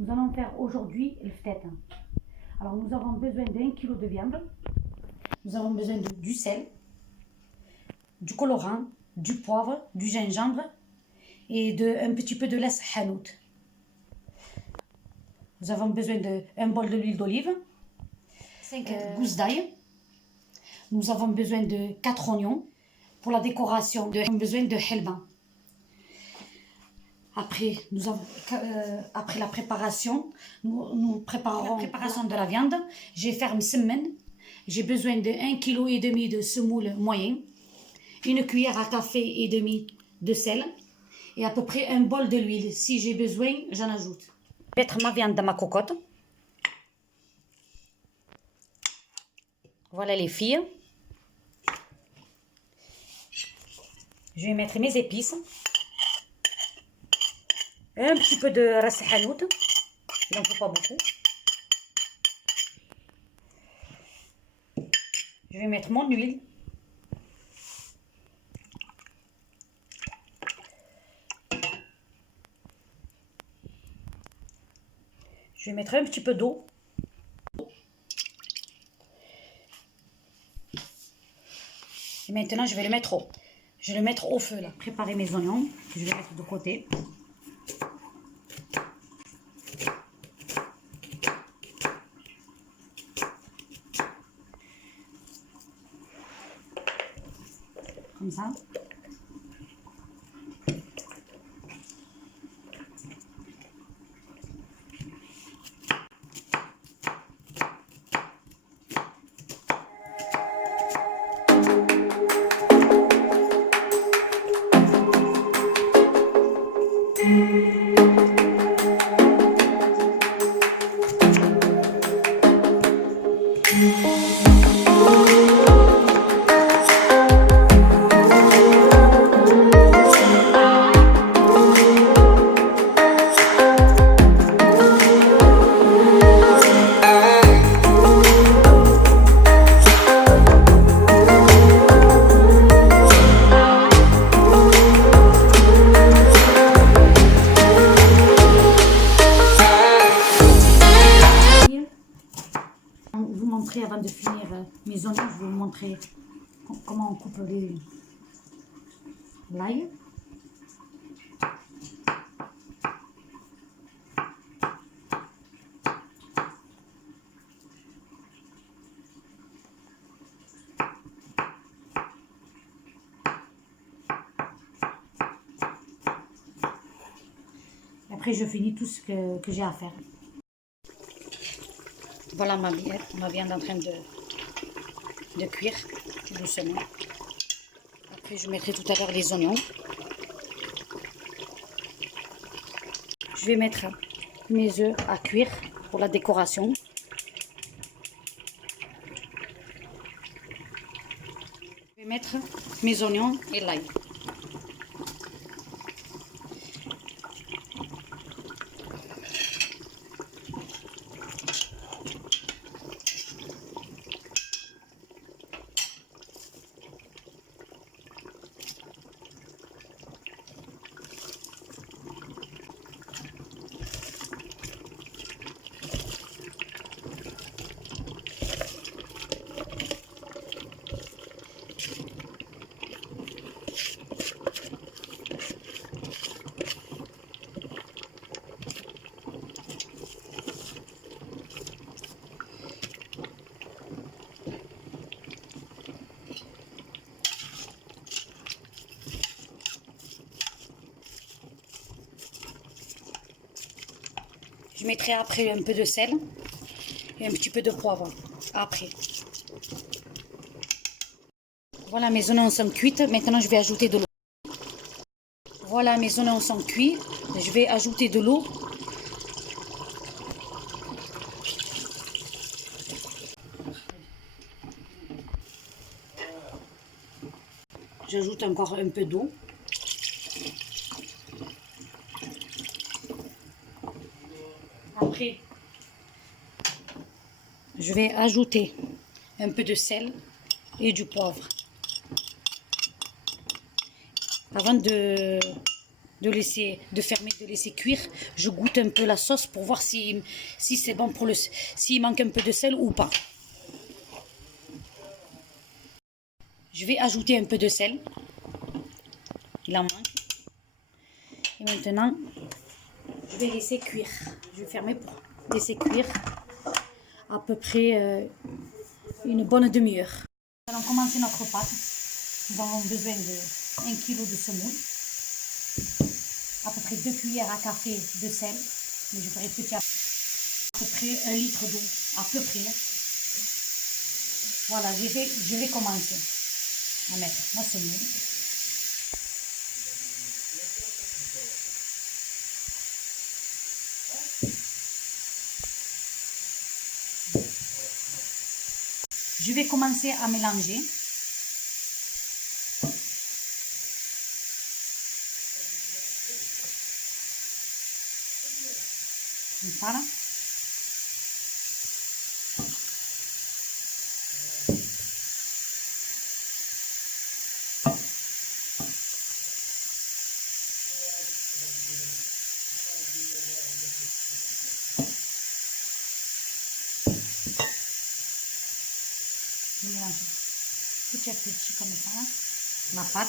Nous allons faire aujourd'hui le ftet. Alors nous avons besoin d'1 kg de viande. Nous avons besoin du sel, du colorant, du poivre, du gingembre et un petit peu de lait hanout. Nous avons besoin d'un bol de l'huile d'olive, 5 gousses d'ail. Nous avons besoin de 4 oignons. Pour la décoration, nous avons besoin de helva. Après la préparation, nous préparerons la préparation de la viande. Je vais faire msemen. J'ai besoin de 1,5 kg de semoule moyen, une cuillère à café et demi de sel et à peu près un bol de l'huile. Si j'ai besoin, j'en ajoute. Je vais mettre ma viande dans ma cocotte. Voilà les filles. Je vais mettre mes épices. Un petit peu de ras hanout. Il n'en faut pas beaucoup. Je vais mettre mon huile. Je vais mettre un petit peu d'eau. Et maintenant, je vais le mettre au feu. Là. Préparer mes oignons. Je vais mettre de côté. Comme ça. Avant de finir mes oignons, je vais vous montrer comment on coupe l'ail. Après, je finis tout ce que j'ai à faire. Voilà ma viande en train de cuire doucement. Après, je mettrai tout à l'heure les oignons. Je vais mettre mes œufs à cuire pour la décoration. Je vais mettre mes oignons et l'ail. Je mettrai après un peu de sel et un petit peu de poivre. Après. Voilà, mes oignons sont cuits. Maintenant, je vais ajouter de l'eau. Voilà, mes oignons sont cuits. Je vais ajouter de l'eau. J'ajoute encore un peu d'eau. Après, je vais ajouter un peu de sel et du poivre. Avant de de fermer, de laisser cuire. Je goûte un peu la sauce pour voir si c'est bon pour s'il manque un peu de sel ou pas. Je vais ajouter un peu de sel. Il en manque. Et maintenant, je vais laisser cuire. Je vais fermer pour laisser cuire à peu près une bonne demi-heure. Nous allons commencer notre pâte. Nous avons besoin de 1 kg de semoule, à peu près 2 cuillères à café de sel, mais je ferai petit à peu près 1 litre d'eau, à peu près. Voilà, je vais commencer à mettre ma semoule. Je vais commencer à mélanger. Voilà. Je mélange petit à petit comme ça, ma pâte.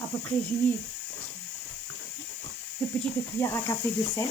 À peu près, j'ai mis 2 petites cuillères à café de sel.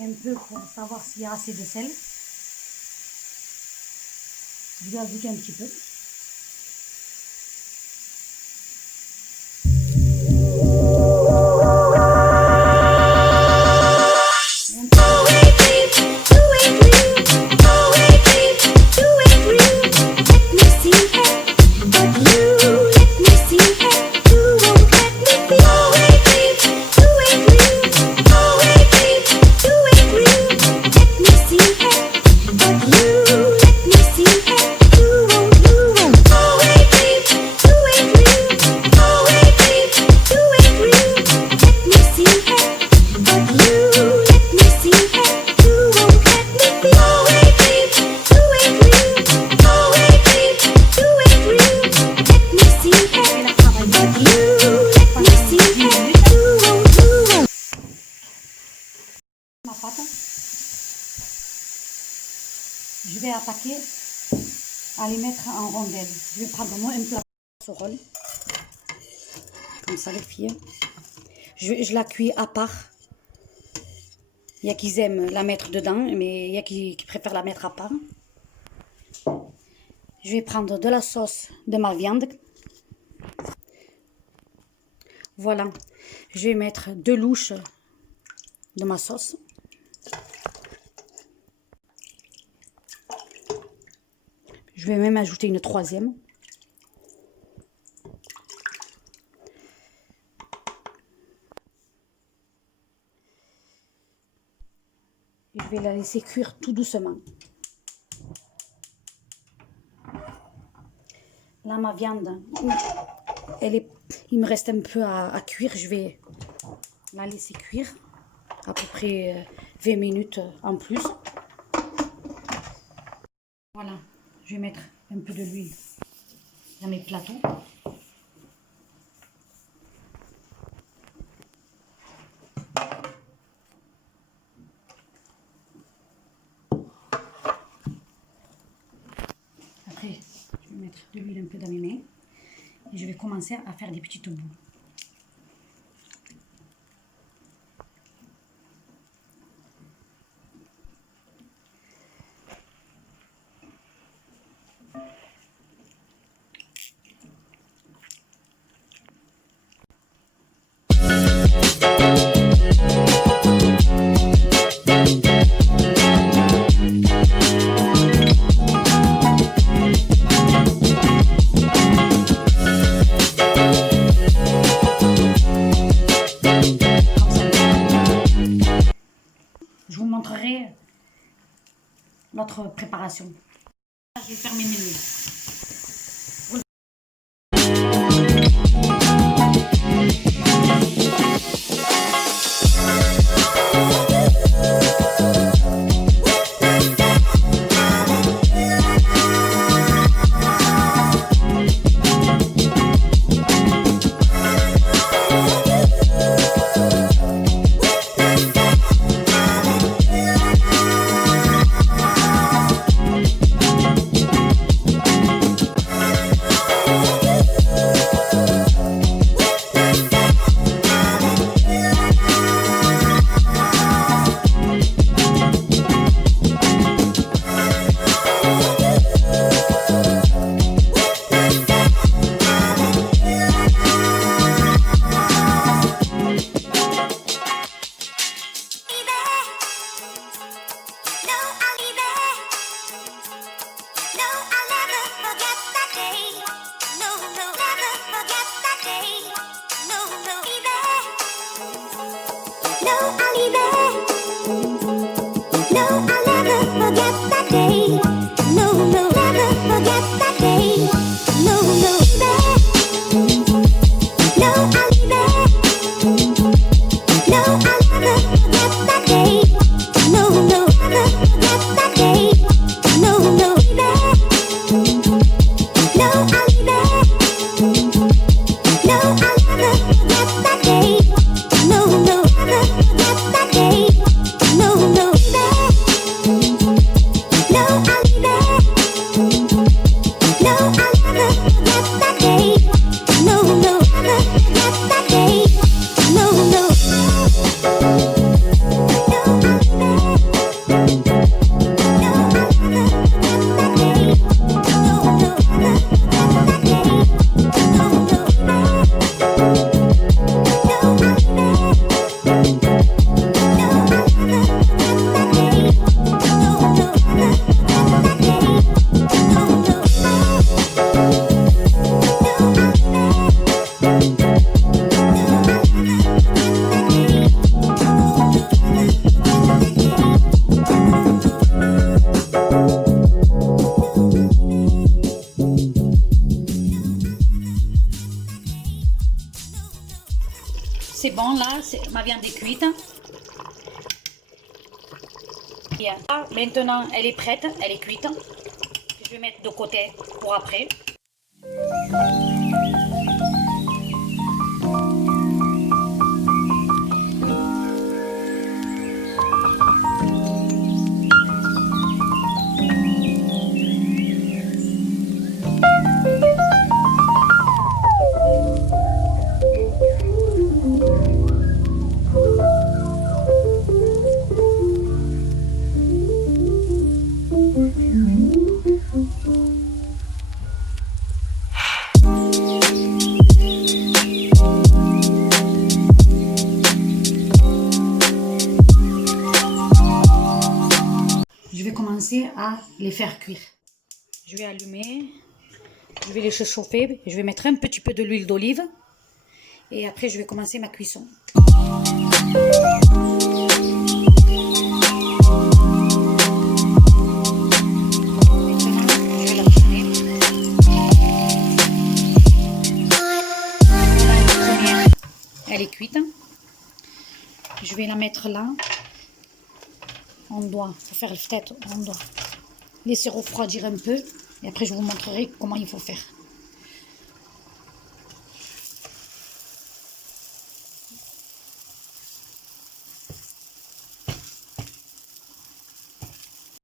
Un peu pour savoir s'il y a assez de sel. Je vais ajouter un petit peu. je vais attaquer à les mettre en rondelles. Je vais prendre moi un plat casserole. Comme ça les filles. Je la cuis à part. Il y a qui aiment la mettre dedans, mais il y a qui préfèrent la mettre à part. Je vais prendre de la sauce de ma viande. Voilà. Je vais mettre 2 louches de ma sauce. Je vais même ajouter une 3e. Et je vais la laisser cuire tout doucement. Là, ma viande, il me reste un peu à cuire. Je vais la laisser cuire à peu près 20 minutes en plus. Voilà, je vais mettre un peu de l'huile dans mes plateaux. Après, je vais mettre de l'huile un peu dans mes mains et je vais commencer à faire des petites boules. Je vous montrerai l'autre préparation. Je vais fermer mes nouilles. C'est bon là, ma viande est cuite. Bien. Maintenant, elle est prête, elle est cuite. Je vais mettre de côté pour après. commencer à les faire cuire. Je vais allumer, je vais les chauffer, je vais mettre un petit peu de l'huile d'olive et après je vais commencer ma cuisson. Elle est cuite. Je vais la mettre là. On doit, pour faire le tête, on doit laisser refroidir un peu. Et après, je vous montrerai comment il faut faire.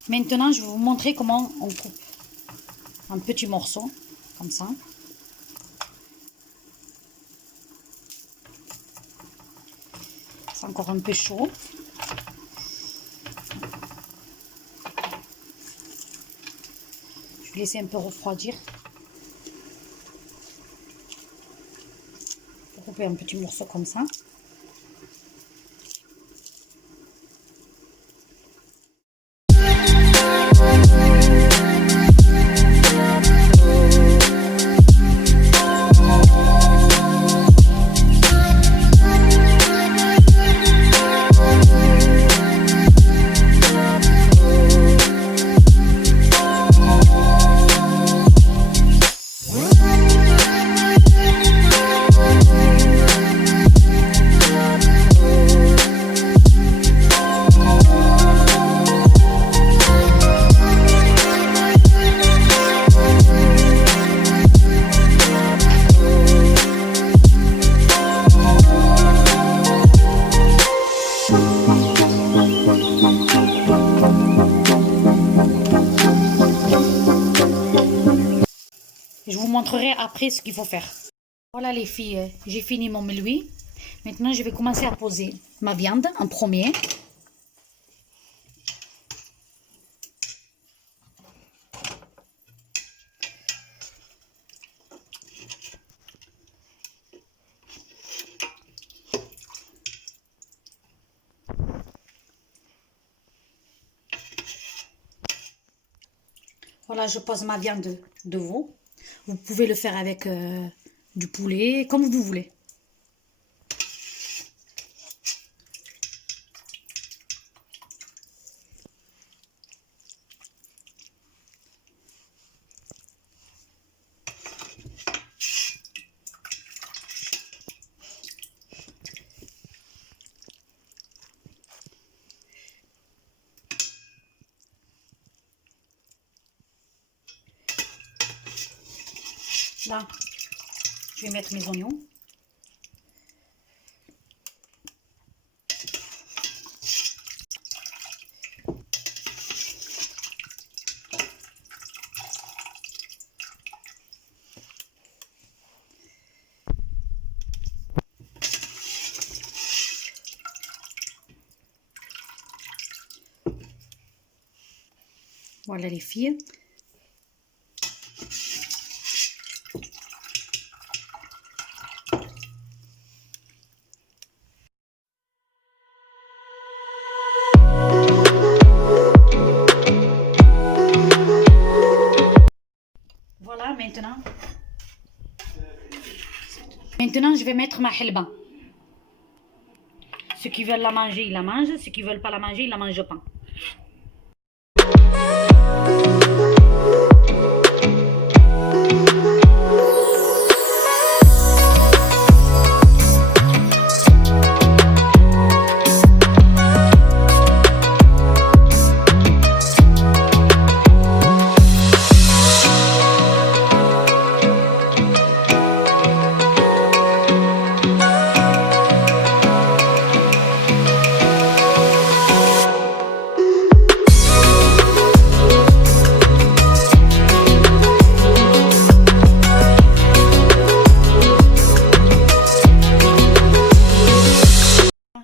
Maintenant, je vais vous montrer comment on coupe un petit morceau, comme ça. C'est encore un peu chaud. Je vais laisser un peu refroidir. Pour couper un petit morceau comme ça. Je vous montrerai après ce qu'il faut faire. Voilà les filles, j'ai fini mon meloui. Maintenant, je vais commencer à poser ma viande en premier. Voilà, je pose ma viande de veau. Vous pouvez le faire avec du poulet, comme vous voulez. Là, je vais mettre mes oignons. Voilà les filles. Voilà, maintenant je vais mettre ma helba. Ceux qui veulent la manger, ils la mangent. Ceux qui ne veulent pas la manger, ils la mangent pas.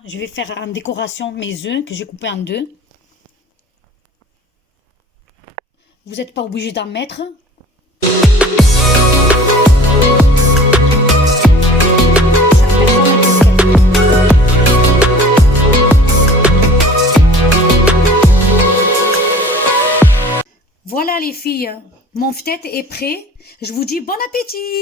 Je vais faire en décoration mes œufs que j'ai coupés en deux. Vous n'êtes pas obligé d'en mettre. Voilà les filles, mon ftet est prêt. Je vous dis bon appétit.